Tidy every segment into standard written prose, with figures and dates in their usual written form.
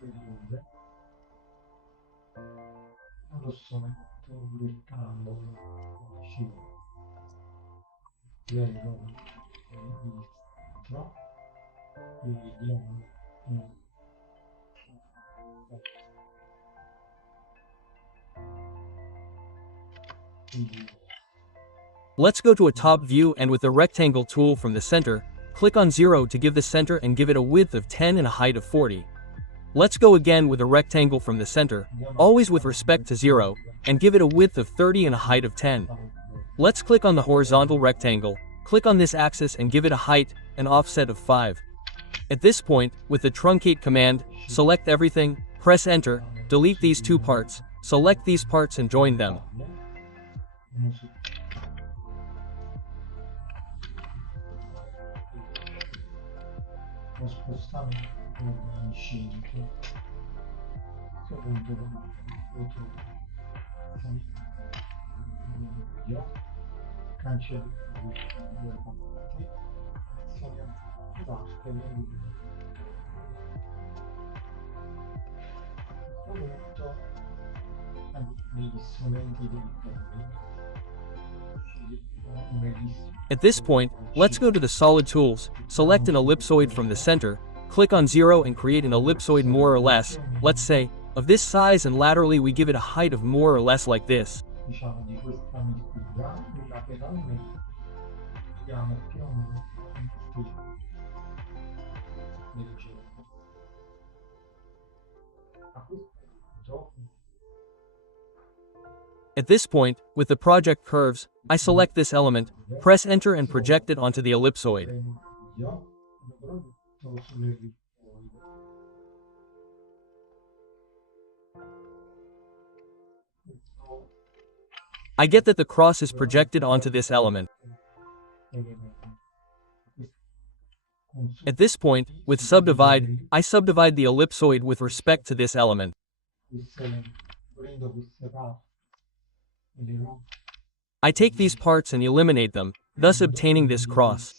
Vedere. Adesso metto rettangolo vicino, prendo il destro e vediamo Let's go to a top view, and with the rectangle tool from the center, click on 0 to give the center and give it a width of 10 and a height of 40. Let's go again with a rectangle from the center, always with respect to 0, and give it a width of 30 and a height of 10. Let's click on the horizontal rectangle, click on this axis and give it a height and offset of 5. At this point, with the truncate command, select everything, press enter, delete these two parts, select these parts and join them. Lo spostamento di 5 secondo video cancello due parti azioniamo parte questo punto negli strumenti del At this point, let's go to the solid tools, select an ellipsoid from the center, click on 0 and create an ellipsoid more or less, let's say, of this size, and laterally we give it a height of more or less like this. Diciamo di questa misura lateralmente vediamo più o meno nel genere. A questo punto At this point, with the project curves, I select this element, press enter and project it onto the ellipsoid. I get that the cross is projected onto this element. At this point, with subdivide, I subdivide the ellipsoid with respect to this element. I take these parts and eliminate them, thus obtaining this cross.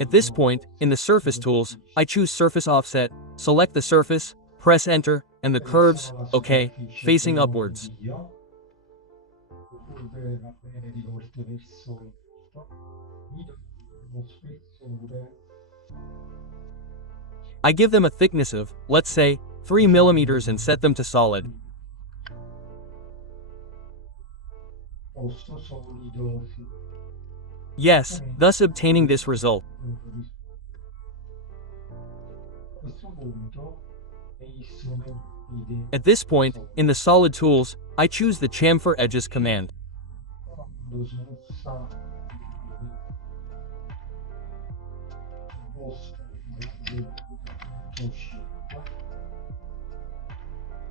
At this point, in the surface tools, I choose surface offset, select the surface, press enter, and the curves, OK, facing upwards. I give them a thickness of, let's say, 3 mm and set them to solid. Yes, thus obtaining this result. At this point, in the solid tools, I choose the chamfer edges command.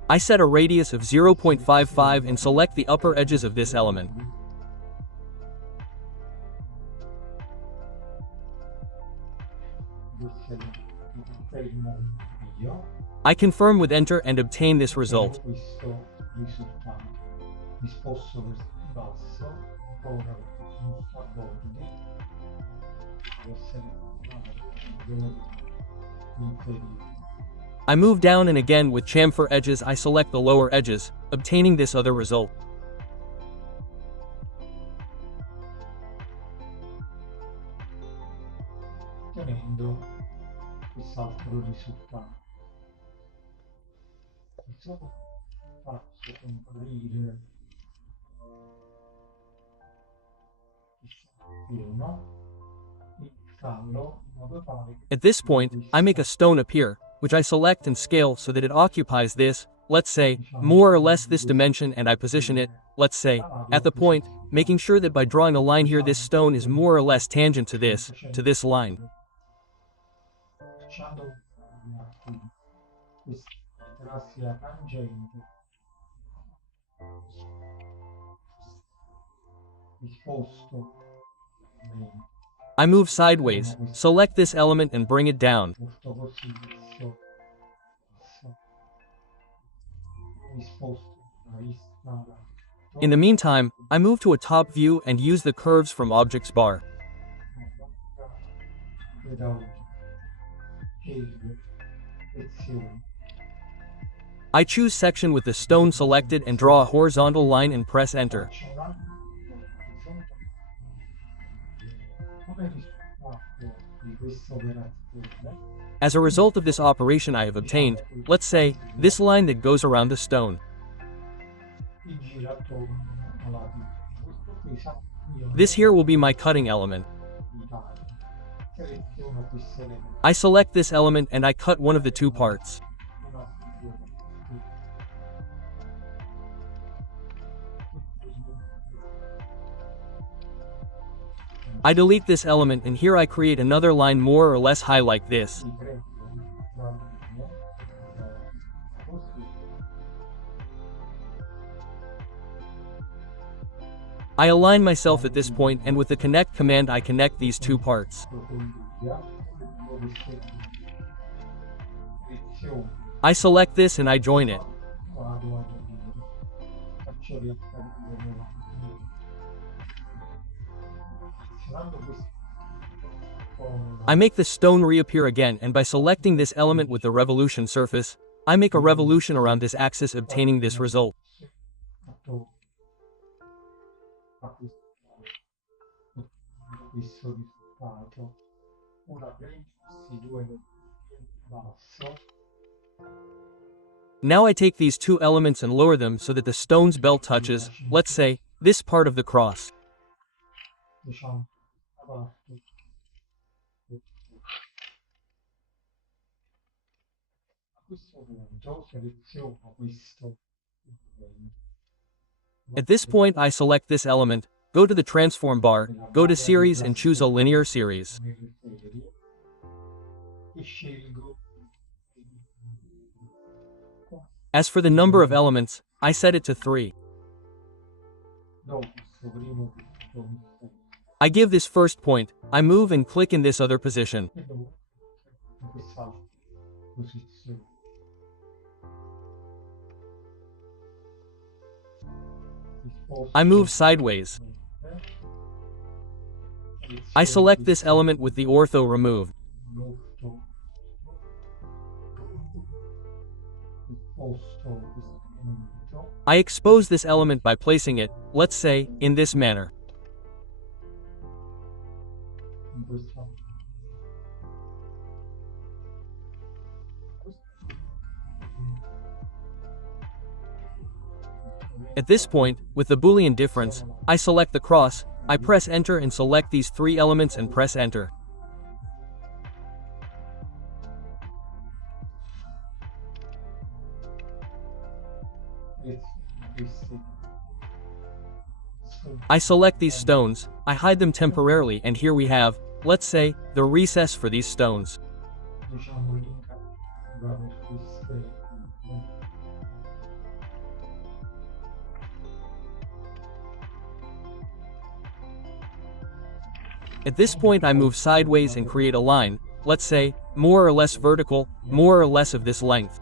I set a radius of 0.55 and select the upper edges of this element. I confirm with enter and obtain this result. I move down, and again with chamfer edges I select the lower edges, obtaining this other result. Quest'altro risultato. Faccio comprire At this point, I make a stone appear, which I select and scale so that it occupies this, let's say, more or less this dimension, and I position it, let's say, at the point, making sure that by drawing a line here this stone is more or less tangent to this line. I move sideways, select this element and bring it down. In the meantime, I move to a top view and use the curves from objects bar. I choose section with the stone selected and draw a horizontal line and press enter. As a result of this operation I have obtained, let's say, this line that goes around the stone. This here will be my cutting element. I select this element and I cut one of the two parts. I delete this element and here I create another line more or less high like this. I align myself at this point and with the connect command I connect these two parts. I select this and I join it. I make the stone reappear again and by selecting this element with the revolution surface, I make a revolution around this axis obtaining this result. Now I take these two elements and lower them so that the stone's belt touches, let's say, this part of the cross. At this point I select this element, go to the transform bar, go to series and choose a linear series. As for the number of elements, I set it to 3. I give this first point, I move and click in this other position. I move sideways. I select this element with the ortho removed. I expose this element by placing it, let's say, in this manner. At this point, with the Boolean difference, I select the cross, I press enter and select these 3 elements and press enter. I select these stones, I hide them temporarily and here we have, let's say, the recess for these stones. At this point I move sideways and create a line, let's say, more or less vertical, more or less of this length.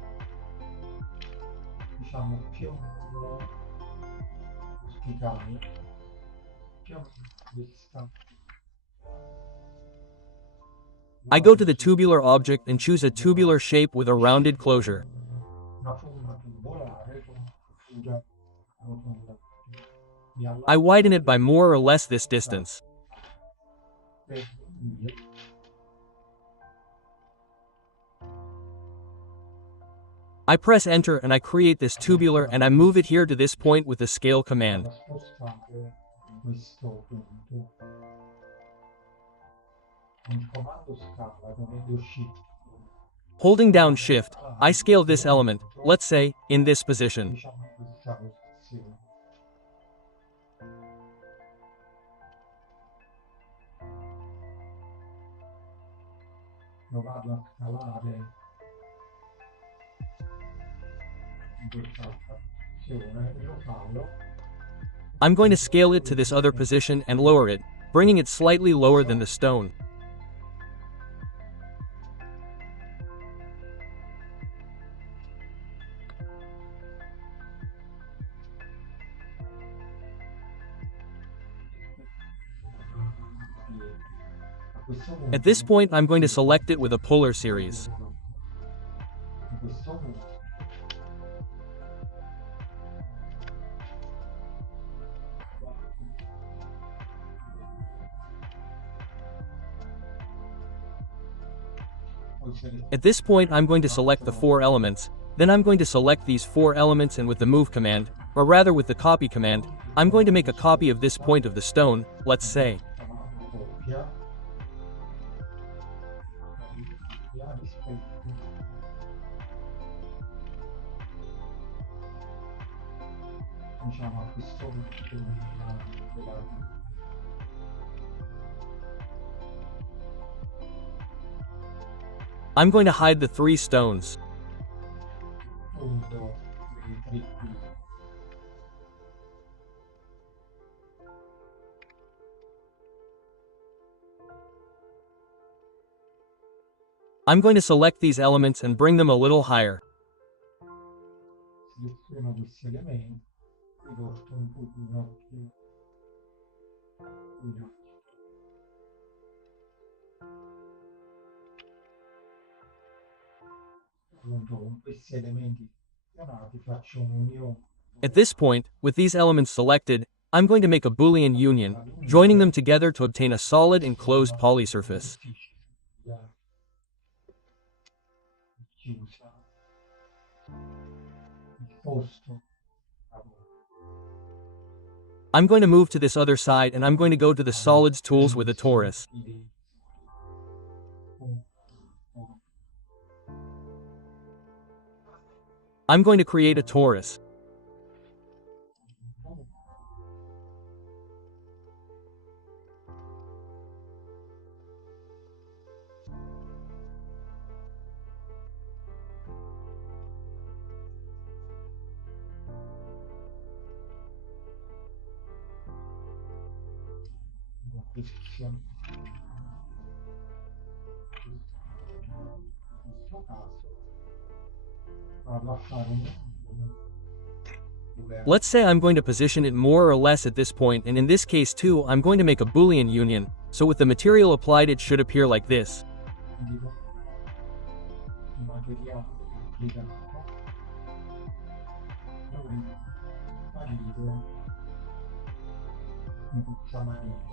I go to the tubular object and choose a tubular shape with a rounded closure. I widen it by more or less this distance. I press enter and I create this tubular and I move it here to this point with the scale command. Holding down shift, I scale this element, let's say, in this position. I'm going to scale it to this other position and lower it, bringing it slightly lower than the stone. At this point, I'm going to select it with a polar series. In questo modo poi At this point, I'm going to select the 4 elements, then I'm going to select these 4 elements, and with the move command, or rather with the copy command, I'm going to make a copy of this point of the stone, let's say. copia rispetto diciamo a questo punto della I'm going to hide the 3 stones. 1, 2, 3 qui. I'm going to select these elements and bring them a little higher. Seleziono questi elementi, li porto un pochino più in alto. Appunto con questi elementi selezionati faccio un'unione. At this point, with these elements selected, I'm going to make a Boolean union, joining them together to obtain a solid enclosed polysurface. Chiusa il posto lavoro. I'm going to move to this other side, and I'm going to go to the solids tools with a torus. I'm going to create a torus. Posizione. In questo caso vado a fare un Let's say I'm going to position it more or less at this point, and in this case too, I'm going to make a Boolean union, so with the material applied it should appear like this. il materiale applicato noi valido in questa maniera.